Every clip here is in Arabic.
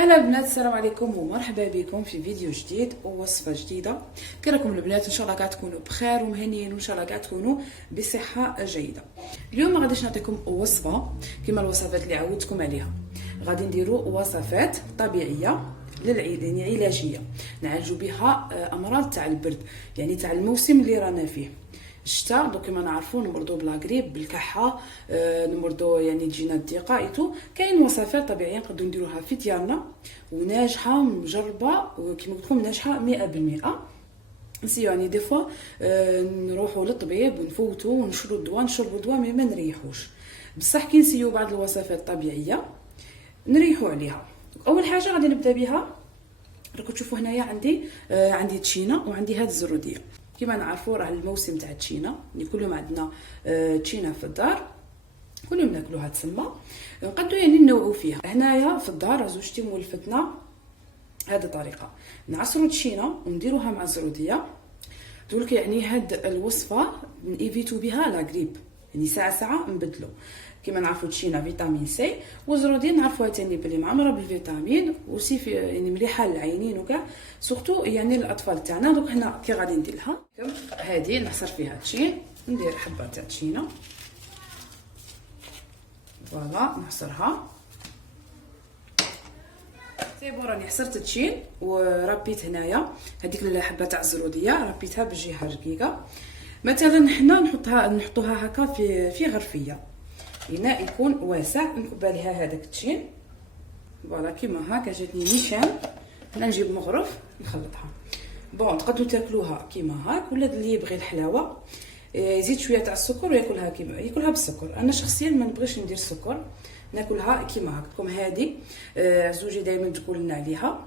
اهلا البنات، السلام عليكم ومرحبا بكم في فيديو جديد ووصفه جديده. كي راكم البنات؟ ان شاء الله قاع تكونوا بخير ومهنيين وان شاء الله قاع تكونوا بصحه جيده. اليوم ما غاديش نعطيكم وصفه كما الوصفات اللي عودتكم عليها. غادي نديروا وصفات طبيعيه يعني علاجيه نعالجوا بها امراض تاع البرد، يعني تاع الموسم اللي رانا فيه الشتاء. دوك كما نعرفوا نمرضوا بلاغريب بالكحه، نمرضوا يعني تجينا الضيقه ايتو. كاين وصفات طبيعيه نقدروا نديروها في ديالنا وناجحه مجربه، وكما قلت لكم ناجحه 100%. نسيو يعني دي فوا نروحوا للطبيب ونفوتوا ونشروا الدواء، نشربوا الدواء ما نريحوش. بصح كي نسيو بعض الوصفات الطبيعيه نريحوا عليها. اول حاجه غادي نبدا بها، راكم تشوفوا هنايا عندي تشينا وعندي هاد الزروديه. كما نعرفوا راه الموسم تاع التشينا، اللي كل يوم عندنا تشينا في الدار، كل يوم ناكلوها تسمى. نقدروا يعني ننوعوا فيها. هنايا في الدار زوجتي مولفتنا هذه الطريقه، نعصروا التشينا ونديروها مع الزروديه. دولك يعني هاد الوصفه نيفيتو بها لا غريب، يعني ساعه نبدلو. كما نعرفوا التشينا فيتامين سي، والزروديه نعرفوها ثاني بلي معمره بالفيتامين وسي في يعني مليحه للعينين وكاع، سورتو يعني الاطفال تاعنا. دوك هنا كي غادي ندير لها هذه نحصر فيها التشين، ندير حبه تاع التشينا فوالا نحصرها. سيبو راني حصرت التشين وربيت هنايا هذيك الحبه تاع الزروديه، ربيتها بالجهه رقيقه. مثلا حنا نحطوها هكا في غرفيه، اناء يكون واسع، نكب عليها هذاك التشين فوالا كيما هكا. جاتني نيشان، هنا نجيب مغرف نخلطها. بون تقدروا تاكلوها كيما هاك، ولا اللي يبغي الحلاوه يزيد شويه تاع السكر وياكلها كيما ياكلها بالسكر. انا شخصيا ما نبغيش ندير السكر، ناكلها كيما هاك. كم هذه زوجي دائما تقول لنا عليها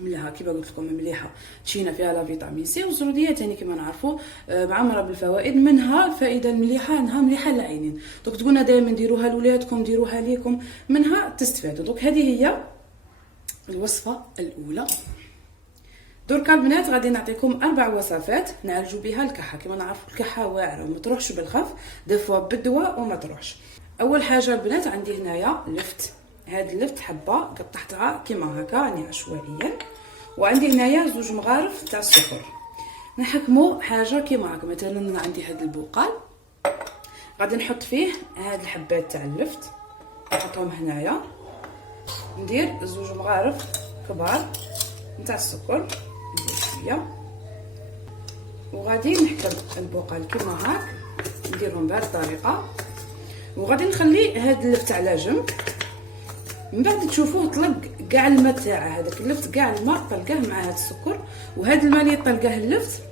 مليحه، كيما قلت لكم مليحه. تشينا فيها لا فيتامين سي، والزروديه ثاني كما نعرفوا معمره بالفوائد، منها الفائده المليحه انها مليحه للعينين. دوك تقولنا دائما ديروها لولادكم، ديروها ليكم، منها تستفادوا. دوك هذه هي الوصفه الاولى. دركا البنات غادي نعطيكم 4 وصفات نعالجوا بها الكحه. كما نعرفوا الكحه واعره وما تروحش بالخف، دفوا بالدواء وما تروحش. اول حاجه البنات عندي هنايا لفت، هاد اللفت حبه قطعتها كيما هكا يعني عشوائيا، وعندي هنايا 2 مغارف تاع السكر. نحكموا حاجه كيما هكا. مثلا عندي هاد البوقال غادي نحط فيه هاد الحبات تاع اللفت، نحطهم هنايا. ندير 2 مغارف كبار نتاع السكر، ندير شويه، وغادي نحكم البوقال كيما هاك، نديرهم بهذه الطريقه. وغادي نخلي هاد اللفت على جنب. من بعد تشوفوه طلق كاع الماء تاعه، هذاك اللفت كاع الماء طلقاه مع هذا السكر، وهذا الماء اللي طلقاه اللفت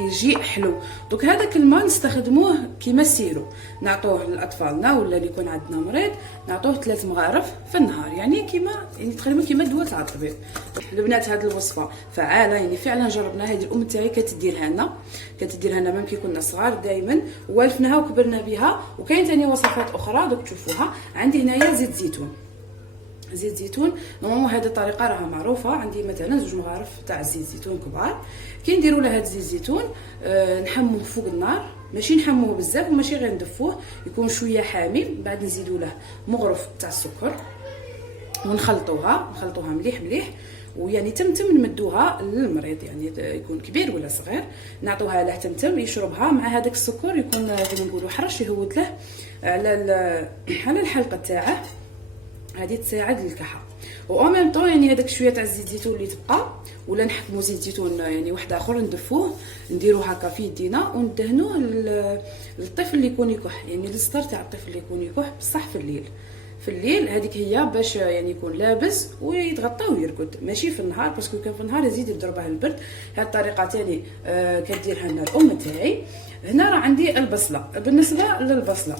يجي حلو. دوك هذاك الماء نستخدموه كيما السيرو، نعطوه لاطفالنا ولا اللي يكون عندنا مريض، نعطوه 3 مغارف في النهار، يعني كيما يعني تقريبا كيما الدواء تاع الطبيب. البنات هذه الوصفه فعاله، يعني فعلا جربناها. هذه الام تاعي كتديرها لنا ميم كي كنا صغار دائما، والفناها وكبرنا بها. وكاين ثاني وصفات اخرى دوك تشوفوها. عندي هنايا زيت زيتون نورمالمون هذه الطريقه راها معروفه. عندي مثلا 2 مغارف تاع زيت زيتون كبار. كي نديروا له هذا زيت الزيتون نحموه فوق النار، ماشي نحموه بزاف وماشي غير ندفوه، يكون شويه حامي. بعد نزيدوا له مغرف تاع السكر ونخلطوها مليح، ويعني تمتم نمدوها للمريض، يعني يكون كبير ولا صغير نعطوها له تمتم يشربها مع هذاك السكر، يكون كما نقولوا حرش، يهود له على الحلقه تاعه. هذه تساعد للكحه. و ميم طون يعني هذاك شويه تاع الزيت الزيتون اللي تبقى، ولا نحكموا زيت زيتون يعني واحد اخر ندفوه، نديروه هكا في يدينا وندهنوه للطفل اللي يكون يكح، يعني للصدر تاع الطفل اللي يكون يكح بصح في الليل هذيك هي باش يعني يكون لابس ويتغطى ويرقد، ماشي في النهار، باسكو كان في النهار يزيد يضربه البرد. هذه الطريقه ثاني كديرها لنا الام تاعي. هنا راه عندي البصله. بالنسبه للبصله،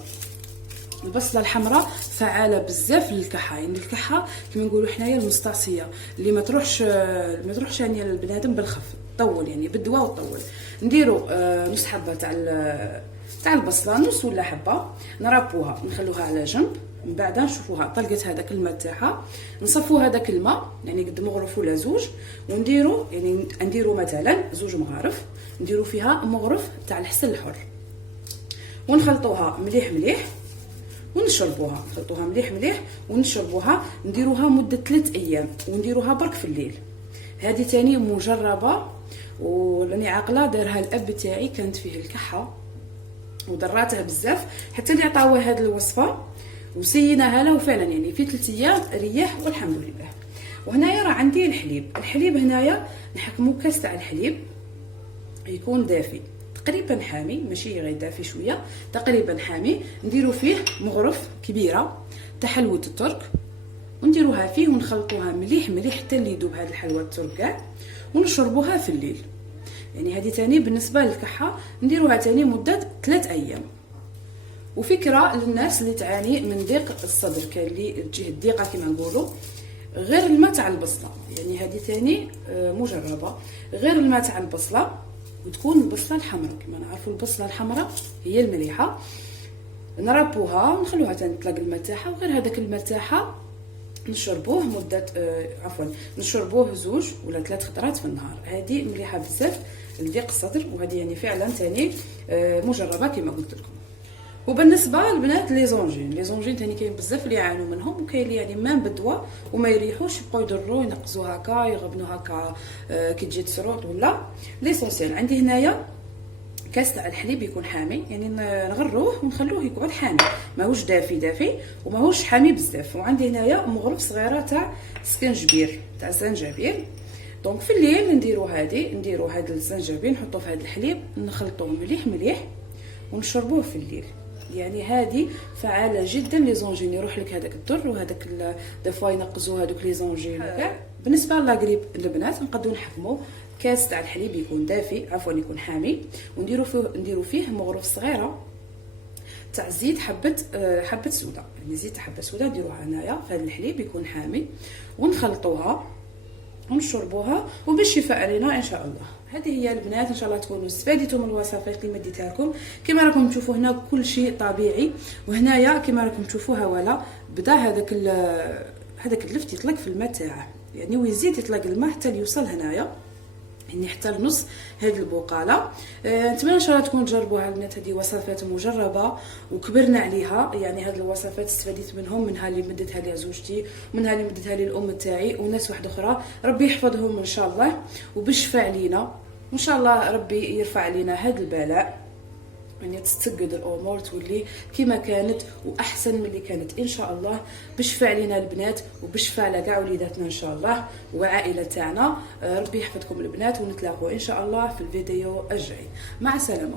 البصله الحمراء فعاله بزاف للكحه، يعني الكحه كما نقولوا حنايا المستعصيه اللي ما تروحش يعني البنادم بالخف، طول يعني بالدواء وطول. نديروا نص حبه تاع البصله، نص ولا حبه، نرابوها نخلوها على جنب. من بعد نشوفوها طلقت هذاك الماء تاعها، نصفوا هذاك الماء يعني قد مغرف ولا 2، ونديروا يعني نديروا مثلا 2 مغارف، نديروا فيها مغرف تاع الحسل الحر، ونخلطوها مليح ونشربوها، نخلطوها مليح مليح ونشربوها. نديروها مده 3 ايام ونديروها برك في الليل. هذه تاني مجربه وراني عاقله دارها الاب تاعي، كانت فيه الكحه وضراته بزاف حتى اللي عطاوه هذه الوصفه وسيناها له فعلا يعني في 3 ايام ريح والحمد لله. وهنايا راه عندي الحليب هنايا نحكمو كاس تاع الحليب يكون دافي تقريبا حامي، ماشي غير دافي شويه، تقريبا حامي. نديرو فيه مغرف كبيره تاع حلوه الترك ونديروها فيه ونخلطوها مليح مليح حتى اللي يذوب هذه الحلوه الترك كاع ونشربوها في الليل. يعني هذه تاني بالنسبه للكحه نديروها تاني مده 3 ايام. وفكره للناس اللي تعاني من ضيق الصدر، كاين اللي تجيه الضيقه كما نقولوا، غير الماء تاع البصله. يعني هذه تاني مجربه، غير الماء تاع البصله وتكون البصله الحمراء. كما نعرفوا البصله الحمراء هي المليحه، نربوها ونخلوها تنطلق الماء تاعها، وغير هذاك الماء تاعها نشربوه مده نشربوه 2 ولا 3 خطرات في النهار. هذه مليحه بزاف لضيق الصدر، وهذه يعني فعلا تاني مجربه كما قلت لكم. وبالنسبه للبنات لي زونجين تاني كاين بزاف اللي يعانوا منهم، وكاين اللي يعني ما بدوا وما يريحوش يبقاو يضروا ينقزوا هكا يغبنوا هكا كي تجي تسرط ولا ليسونسيال. عندي هنايا كاس تاع الحليب يكون حامي، يعني نغروه ونخلوه يقعد حامي، ماهوش دافي وماهوش حامي بزاف. وعندي هنايا مغرف صغيره تاع زنجبيل. دونك في الليل نديرو هذا الزنجبيل نحطوه في هذا الحليب نخلطوه مليح مليح ونشربوه في الليل. يعني هذه فعاله جدا لي زونجين، يروح لك هذاك الضر وهذاك دفوا ينقزوا هذوك لي زونجين كاع. بالنسبه للاغريب البنات نقدروا نحكموا كاس تاع الحليب يكون دافي يكون حامي، ونديروا فيه مغرف صغيره تاع زيت حبه سوده، يعني زيت حبه سوده نديروها هنايا في هذا الحليب يكون حامي ونخلطوها ونشربوها وبالشفاء علينا ان شاء الله. هذه هي البنات، ان شاء الله تكونوا استفاديتوا من الوصفات اللي مديتها لكم. كما راكم تشوفوا هنا كل شيء طبيعي، وهنايا كما راكم تشوفوها ولا بدا هذاك اللفت يطلق في الماء تاعه، يعني ويزيد يطلق الماء حتى يوصل هنايا يعني حتى لنص هذه البقاله. نتمنى ان شاء الله تكونوا تجربوها البنات. هذه وصفات مجربه وكبرنا عليها، يعني هذه الوصفات استفديت منهم، منها اللي مدتها لي زوجتي ومنها اللي مدتها لي الام تاعي وناس واحده اخرى. ربي يحفظهم ان شاء الله وبالشفاء علينا، وان شاء الله ربي يرفع علينا هذا البلاء، يعني تستقد الامور تولي كما كانت واحسن من اللي كانت ان شاء الله. بشفاء علينا البنات وبشفاء على كاع وليداتنا ان شاء الله وعائله تاعنا. ربي يحفظكم البنات ونتلاقوا ان شاء الله في الفيديو الجاي. مع السلامه.